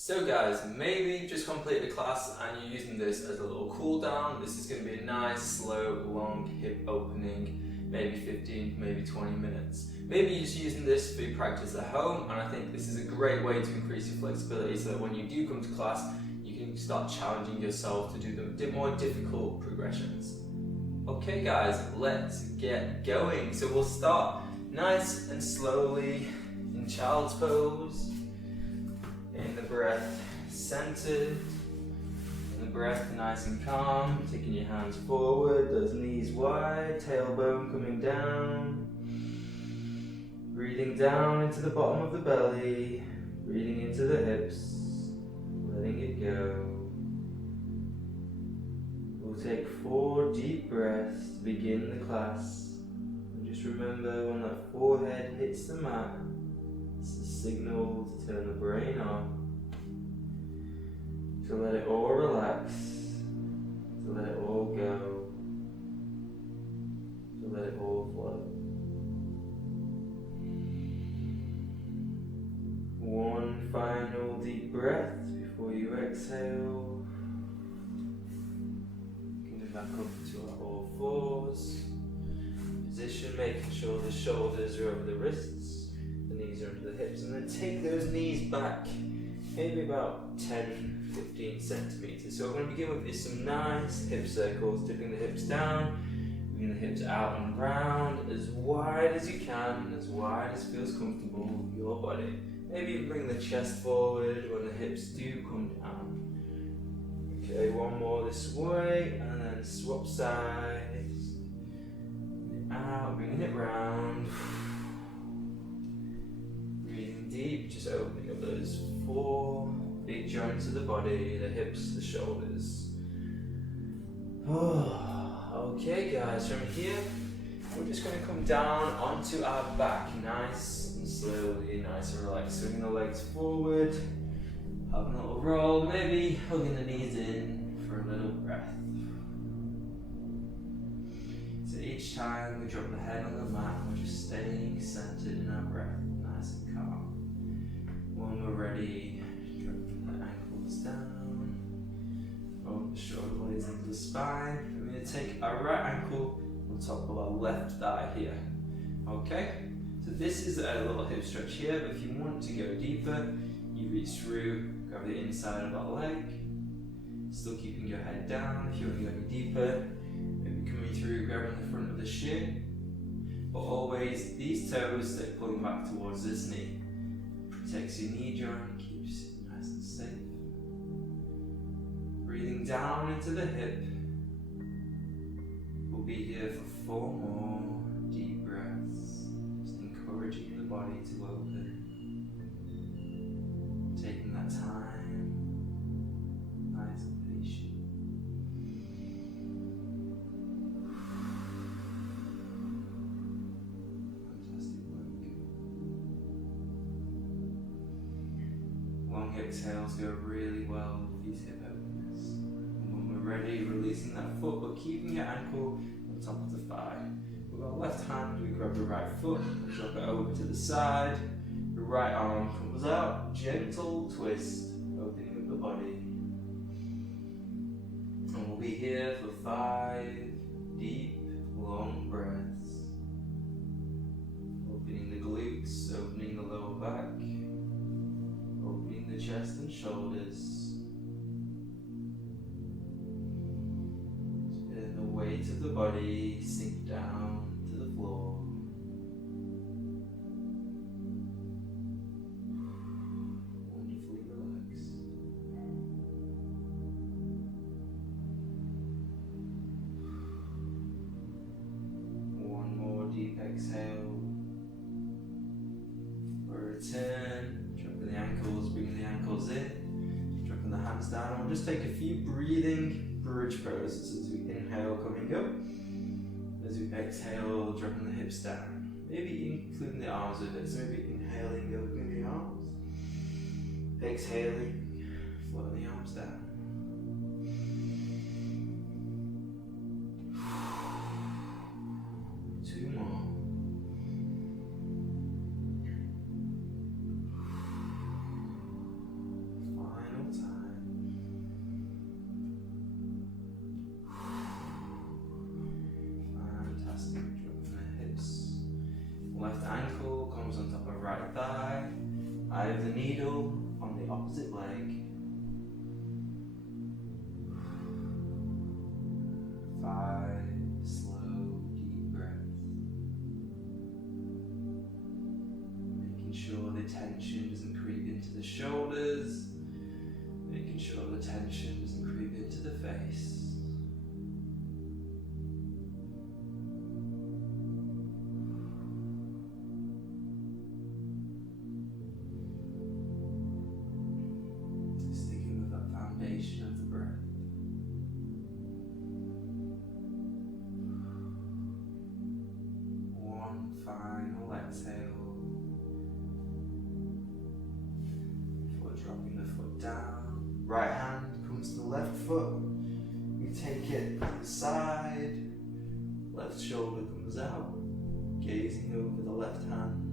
So guys, maybe you've just completed a class and you're using this as a little cool down. This is going to be a nice, slow, long hip opening, maybe 15, maybe 20 minutes. Maybe you're just using this for your practice at home, and I think this is a great way to increase your flexibility so that when you do come to class, you can start challenging yourself to do the more difficult progressions. Okay guys, let's get going. So we'll start nice and slowly in child's pose. In the breath centered, in the breath nice and calm, taking your hands forward, those knees wide, tailbone coming down, breathing down into the bottom of the belly, breathing into the hips, letting it go. We'll take 4 deep breaths to begin the class, and just remember when that forehead hits the mat, it's a signal to turn the brain on, to let it all relax, to let it all go, to let it all flow. One final deep breath before you exhale. Coming back up to our all fours. Position, making sure the shoulders are over the wrists. Knees are under the hips, and then take those knees back maybe about 10-15 centimeters. So we're going to begin with is some nice hip circles, tipping the hips down, bringing the hips out and round as wide as you can, as wide as feels comfortable with your body. Maybe even bring the chest forward when the hips do come down. Okay, one more this way, and then swap sides. Out, bringing it round. Deep, just opening up those 4 big joints of the body, the hips, the shoulders. Okay guys, from here, we're just going to come down onto our back, nice and slowly, nice and relaxed. Swinging the legs forward, having a little roll, maybe hugging the knees in for a little breath. So each time we drop the head on the mat, we're just staying centered in our breath, nice and calm. When we're ready, drop the ankles down, roll the shoulder blades into the spine. We're going to take our right ankle on top of our left thigh here. Okay? So this is a little hip stretch here, but if you want to go deeper, you reach through, grab the inside of that leg, still keeping your head down. If you want to go any deeper, maybe coming through, grabbing the front of the shin, but always these toes stay pulling back towards this knee. Protects your knee joint, keeps it nice and safe. Breathing down into the hip. We'll be here for 4 more deep breaths, just encouraging the body to open. Taking that time, nice and patient. Exhales go really well with these hip openers. And when we're ready, releasing that foot, but keeping your ankle on top of the thigh. With our left hand, we grab the right foot, drop it over to the side. The right arm comes out, gentle twist, opening up the body. And we'll be here for 5 deep, long breaths. Opening the glutes, opening the lower back. Opening the chest and shoulders. Letting the weight of the body sink down to the floor. Wonderfully relaxed. One more deep exhale. For a turn. The ankles, bringing the ankles in, dropping the hands down, and we'll just take a few breathing bridge poses as we inhale, coming up, as we exhale, dropping the hips down, maybe including the arms with it, so maybe inhaling, opening the arms, exhaling, floating the arms down. Two more. of the needle on the opposite leg. 5 slow, deep breaths. Making sure the tension doesn't creep into the shoulders. Making sure the tension doesn't creep into the face. Sticking with that foundation of the breath. One final exhale. Before dropping the foot down. Right hand comes to the left foot. We take it to the side. Left shoulder comes out. Gazing over the left hand.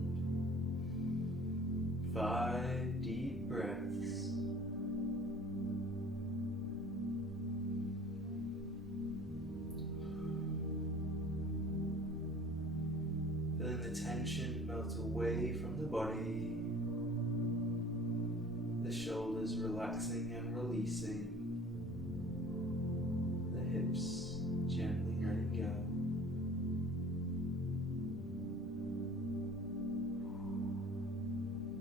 5 deep breaths. Feeling the tension melt away from the body. The shoulders relaxing and releasing. The hips gently letting go.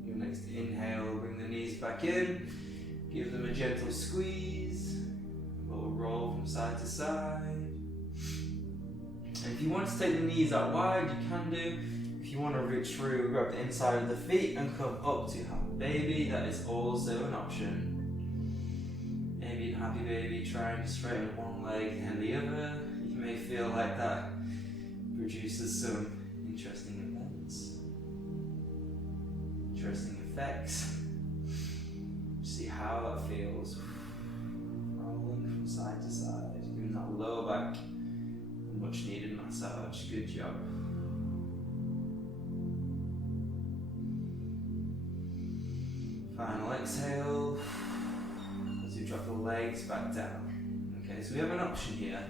Your next inhale, bring the knees back in. Give them a gentle squeeze. We'll roll from side to side. And if you want to take the knees out wide, you can do. If you want to reach through, grab the inside of the feet and come up to happy baby, that is also an option. Maybe in happy baby, trying to straighten one leg and the other. You may feel like that produces some interesting events, interesting effects. See how that feels. Rolling from side to side, giving that lower back a much needed massage. Good job. Final exhale as you drop the legs back down. Okay, so we have an option here.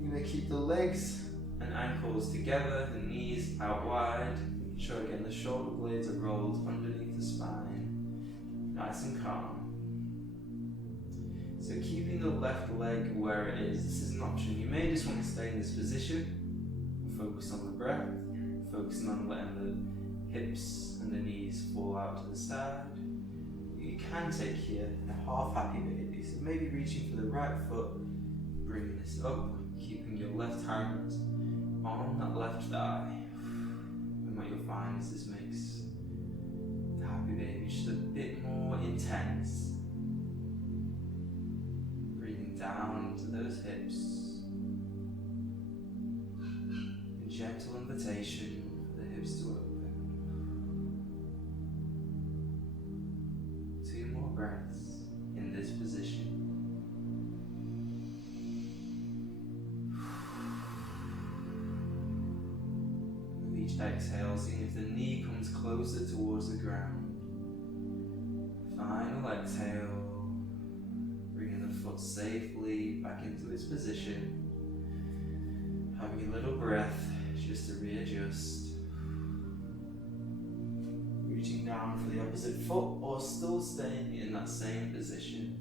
You're going to keep the legs and ankles together, the knees out wide. Making sure again the shoulder blades are rolled underneath the spine. Nice and calm. So keeping the left leg where it is, this is an option. You may just want to stay in this position, focus on the breath, focusing on letting the hips and the knees fall out to the side. You can take here a half happy baby, so maybe reaching for the right foot, bringing this up, keeping your left hand on that left thigh. And what you'll find is this makes the happy baby just a bit more intense. Breathing down into those hips. A gentle invitation for the hips to open. Breaths in this position. With each exhale, seeing if the knee comes closer towards the ground. Final exhale, bringing the foot safely back into its position. Having a little breath just to readjust. Reaching down for the opposite foot or still staying in that same position.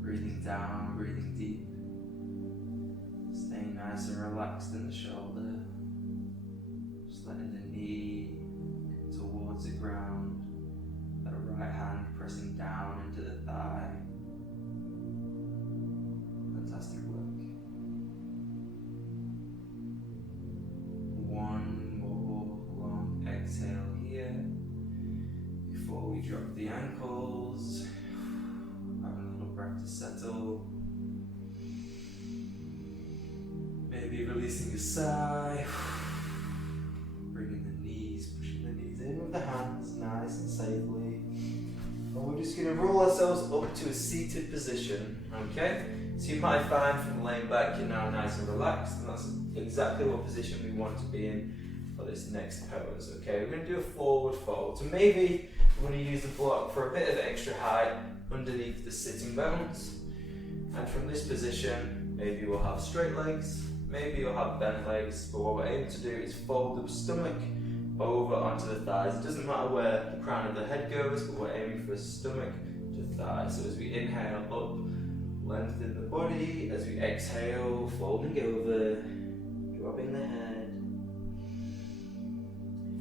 Breathing down, breathing deep. Staying nice and relaxed in the shoulder. Just letting the knee towards the ground. That right hand pressing down into the thigh. Fantastic work. One more long exhale here before we drop the ankles. Having a little breath to settle. Maybe releasing a sigh. Bringing the knees, pushing the knees in with the hands, nice and safely. And we're just going to roll ourselves up to a seated position, okay? So you might find from laying back you're now nice and relaxed, and that's exactly what position we want to be in for this next pose, okay? We're going to do a forward fold. So maybe we're going to use the block for a bit of extra height underneath the sitting bones. And from this position, maybe we'll have straight legs, Maybe you'll have bent legs, but what we're aiming to do is fold the stomach over onto the thighs. It doesn't matter where the crown of the head goes, but we're aiming for stomach to thigh. So as we inhale up, lengthen the body. As we exhale, folding over, dropping the head.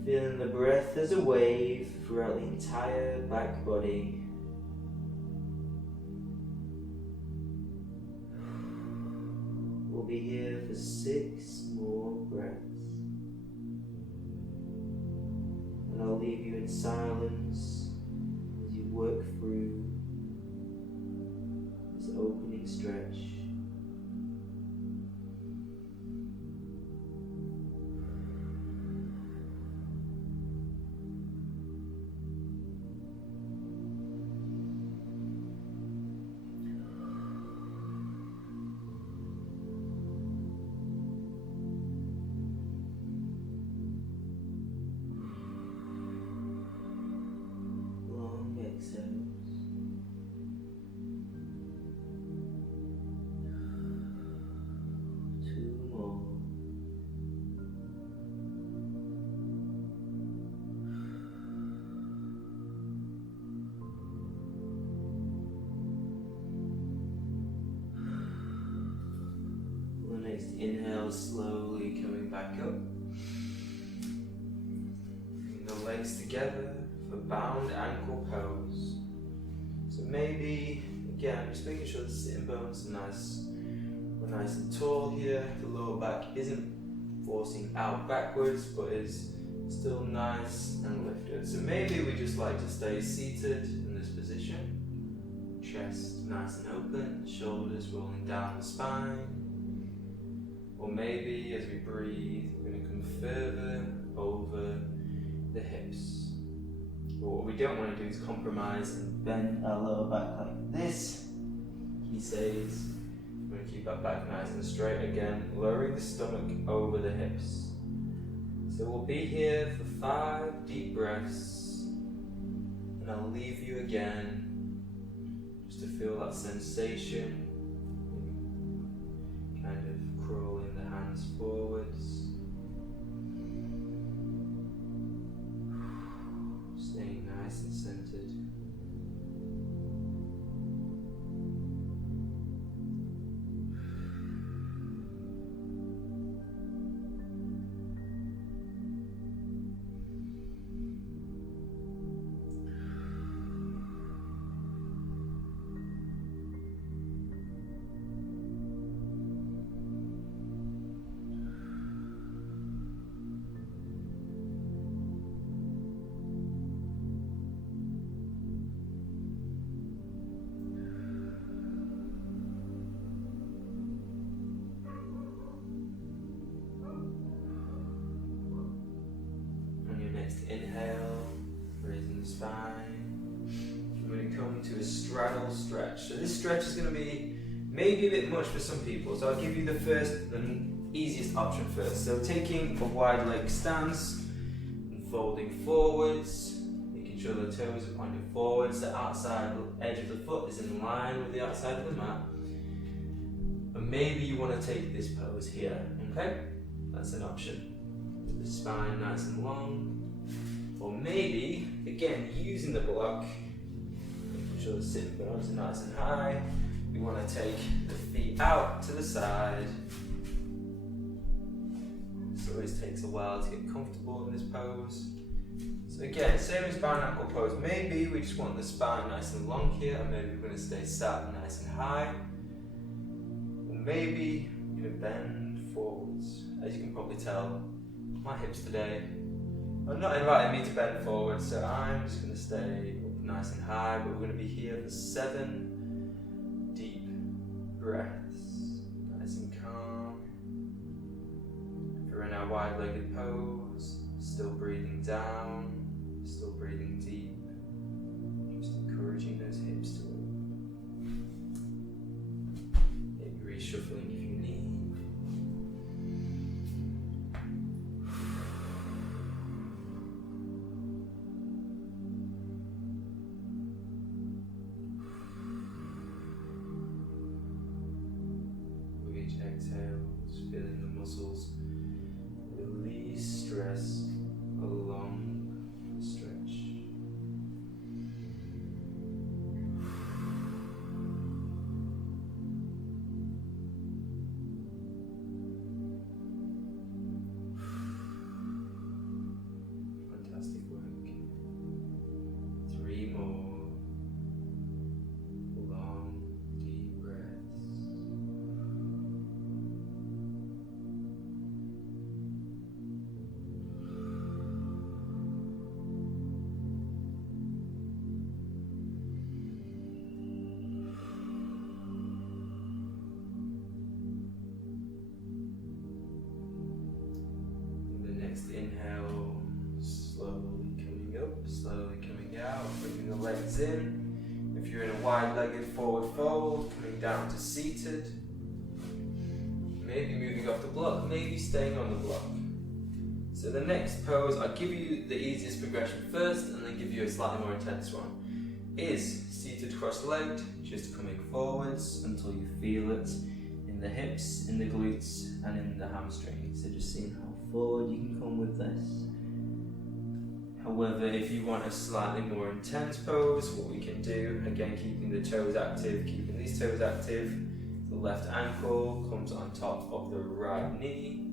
Feeling the breath as a wave throughout the entire back body. We'll be here for 6 more breaths. And I'll leave you in silence as you work through this opening stretch. Inhale, slowly coming back up. Bring the legs together for bound ankle pose. So maybe, again, just making sure the sitting bones are we're nice and tall here. The lower back isn't forcing out backwards, but is still nice and lifted. So maybe we just like to stay seated in this position. Chest nice and open, shoulders rolling down the spine. Or maybe as we breathe, we're going to come further over the hips. But what we don't want to do is compromise and bend our lower back like this. He says, we're going to keep our back nice and straight again, lowering the stomach over the hips. So we'll be here for 5 deep breaths, and I'll leave you again just to feel that sensation. Kind of crawling the hands forwards, staying nice and centered. Inhale, raising the spine. We're going to come to a straddle stretch. So this stretch is going to be maybe a bit much for some people. So I'll give you the first and easiest option first. So taking a wide leg stance and folding forwards, making sure the toes are pointing forwards. The outside edge of the foot is in line with the outside of the mat. And maybe you want to take this pose here. Okay, that's an option. The spine nice and long. Or maybe, again, using the block, making sure the sitting bones are nice and high. We want to take the feet out to the side. This always takes a while to get comfortable in this pose. So again, same as bound ankle pose. Maybe we just want the spine nice and long here, and maybe we're going to stay sat nice and high. Or maybe we're going to bend forwards. As you can probably tell, my hips today are not inviting me to bend forward, so I'm just going to stay up nice and high, but we're going to be here for 7 deep breaths, nice and calm. If you're in our wide-legged pose, still breathing down, still breathing deep, just encouraging those hips to open. Maybe reshuffling if you need. Exhale, just feeling legs in. If you're in a wide-legged forward fold, coming down to seated. Maybe moving off the block, maybe staying on the block. So the next pose, I'll give you the easiest progression first and then give you a slightly more intense one, is seated cross-legged, just coming forwards until you feel it in the hips, in the glutes and in the hamstrings. So just seeing how forward you can come with this. However, if you want a slightly more intense pose, what we can do, again keeping the toes active, keeping these toes active, the left ankle comes on top of the right knee,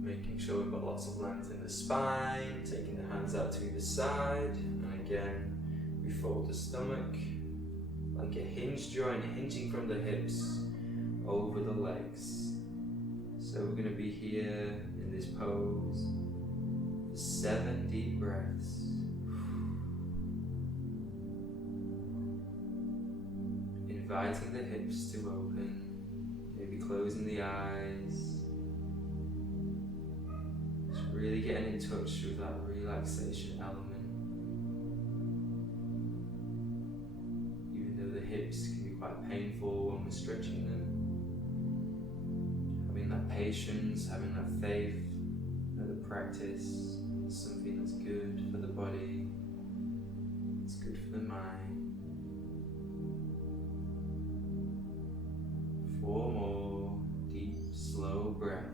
making sure we've got lots of length in the spine, taking the hands out to either side, and again we fold the stomach like a hinge joint, hinging from the hips over the legs. So we're going to be here in this pose for 7 deep breaths. Inviting the hips to open, maybe closing the eyes. Just really getting in touch with that relaxation element. Even though the hips can be quite painful when we're stretching them. Having that patience, having that faith that the practice is something that's good for the body, it's good for the mind. 4 more deep, slow breaths.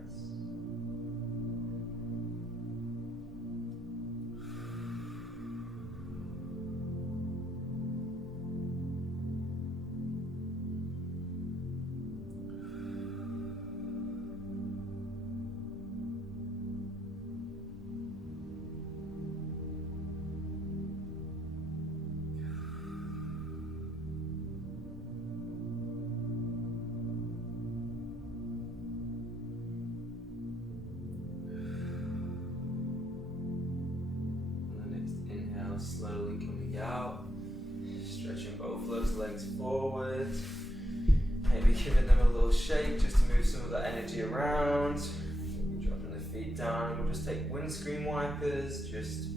Slowly coming out, stretching both those legs forward, maybe giving them a little shake just to move some of that energy around, maybe dropping the feet down. We'll just take windscreen wipers, just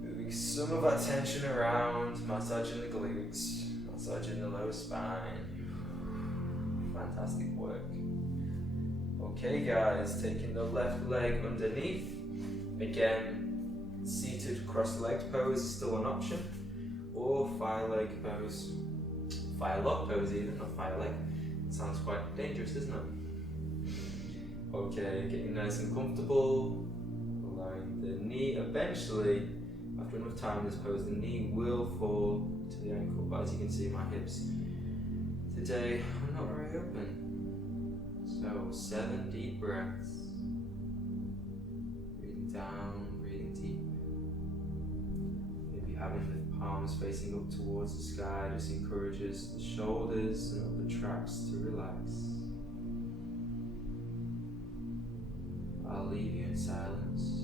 moving some of that tension around, massaging the glutes, massaging the lower spine. Fantastic work. Okay guys, taking the left leg underneath, again seated cross-legged pose is still an option, or fire-leg pose, fire-lock pose even, not fire-leg. It sounds quite dangerous, isn't it? Okay, getting nice and comfortable, allowing the knee eventually, after enough time in this pose, the knee will fall to the ankle, but as you can see my hips today are not very open. So 7 deep breaths, breathing down, breathing deep. Having the palms facing up towards the sky just encourages the shoulders and upper tracts to relax. I'll leave you in silence.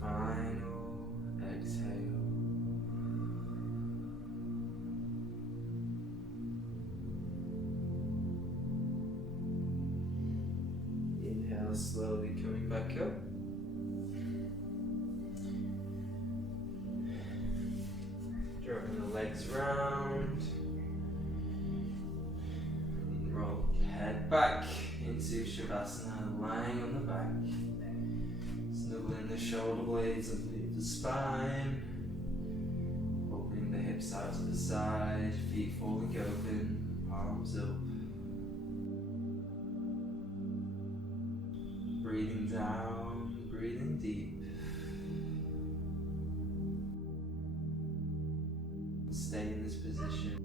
Final exhale. Inhale, slowly coming back up. Dropping the legs round. Roll your head back into Shavasana, lying on the back. Snuggling the shoulder blades underneath the spine, opening the hips out to the side, feet falling open, palms up. Breathing down, breathing deep. stay in this position.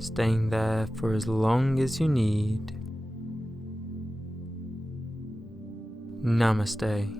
Staying there for as long as you need. Namaste.